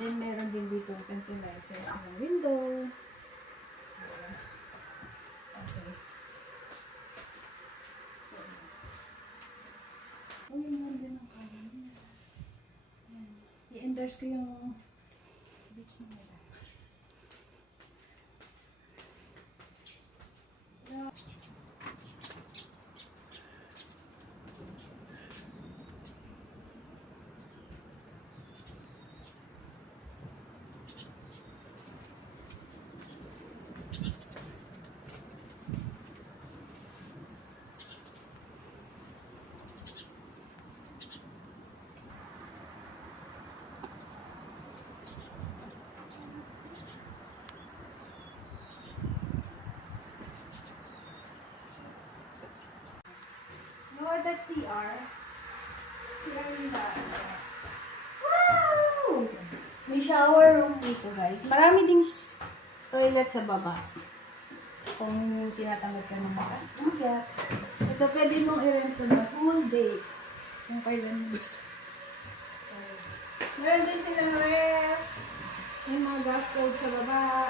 then meron din dito ventilators ng window. Okay. So, yun din ang kanin. I-endorse ko yung beach na nila. No, that's CR. CR nila. Wow! May shower room dito, guys. Marami ding toilet sa baba. Kung yung tinatamad ka ng makat. Ito, pwede mong i-rent na whole day. Kung kailan mo gusto. Meron din silang ref. May mga gas code sa baba.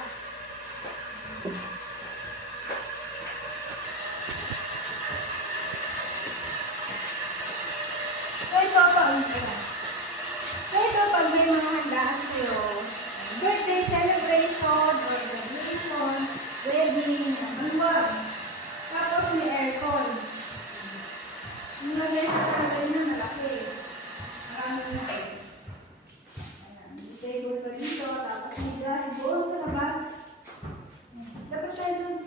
So ito pag may mga handaan kayo, birthday celebration, or graduation, wedding, ano ba? Tapos may aircon. Yung lagay sa talaga nyo, malaki. Maraming malaki. Ayan, may table pa dito, tapos may gas bowl sa labas. Tapos tayo dun.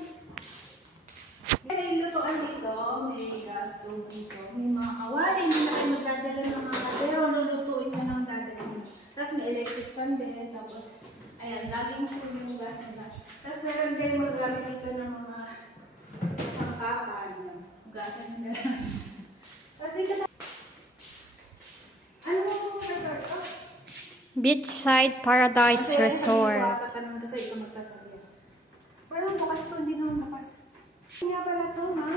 May lutuan dito, may gas stove dito, may mga kawali, hindi na kayo magdadala ng mga pero lulutuin na ng dadalhin. Tapos may electric fan din, tapos ayan, laging full yung gas nila. Tapos meron kayo magagamit dito ng mga sangkapan, gasan nila. Tapos dito na, ano mo resort ko? Beachside Paradise Resort. Tatanong kasi ito magsasabi. Pero bukas to, hindi naman bukas. Nga pala to, ha?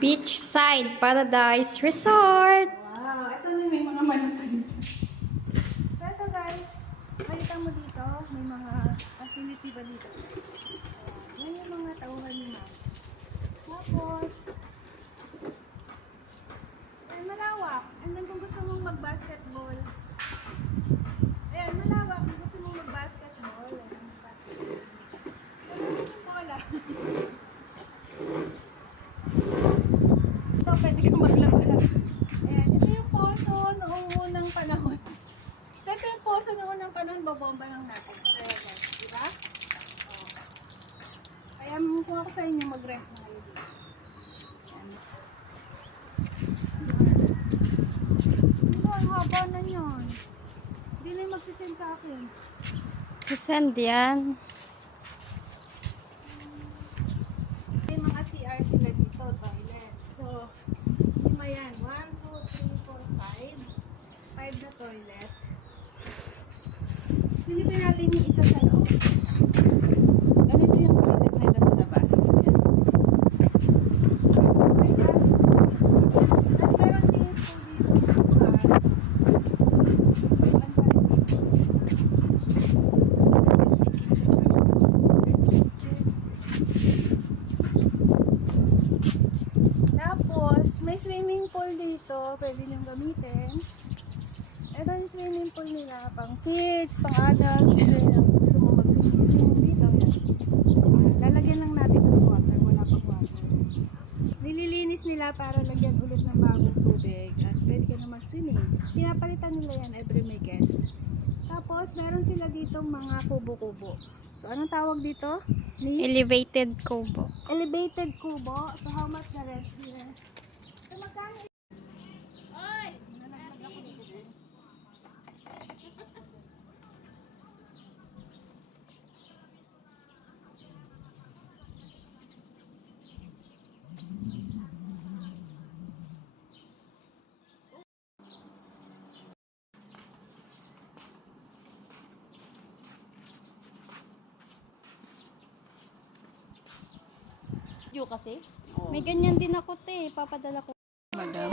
Beachside Paradise Resort. Wow, ito na may mga manok dito. So ito guys, makita mo dito, may mga facility ba dito? Yan yung mga tauhan ni ma'am. Tapos, ay malawak. And then kung gusto mong mag-basketball, ayan, malawak. Kung gusto mong mag-basketball, ayan, yung bola. Ito, pwede kang maglaba. Ayan, ito yung poso noong unang panahon. So, ito yung poso noong unang panahon, babomba lang natin. Ayan, guys, diba? Oh. Kaya kung ako sa inyo, mag-rent na kayo dito. Ayan. Ang haba na yun. Hindi na yung magsisend sa akin. Send yan. May mga CR sila dito, toilet. So, lima yan. 1, 2, 3, 4, 5. 5 na toilet. Silipin natin yung isa sa loob. Ganito yung toilet nila sa labas. Yan. Okay, guys. Tapos meron din yung pool dito. Tapos, may swimming pool dito. Pwede niyong gamitin. Ito yung swimming pool nila. Pang kids, pang adult. Kung gusto mo mag-swimming dito. Yan. Lalagyan lang natin ng water. Wala pang water. Nililinis nila para lagyan ulit ng bagong tubig. At pwede ka na mag-swimming. Pinapalitan nila yan every may guest. Tapos, meron sila ditong mga kubo-kubo. So, anong tawag dito? Miss? Elevated Kubo. Elevated kubo. So, how much the rent here? So, magkano? Oy! Nalaglag ako dito. Video kasi? May ganyan din ako, te. Papadala ko. Madam.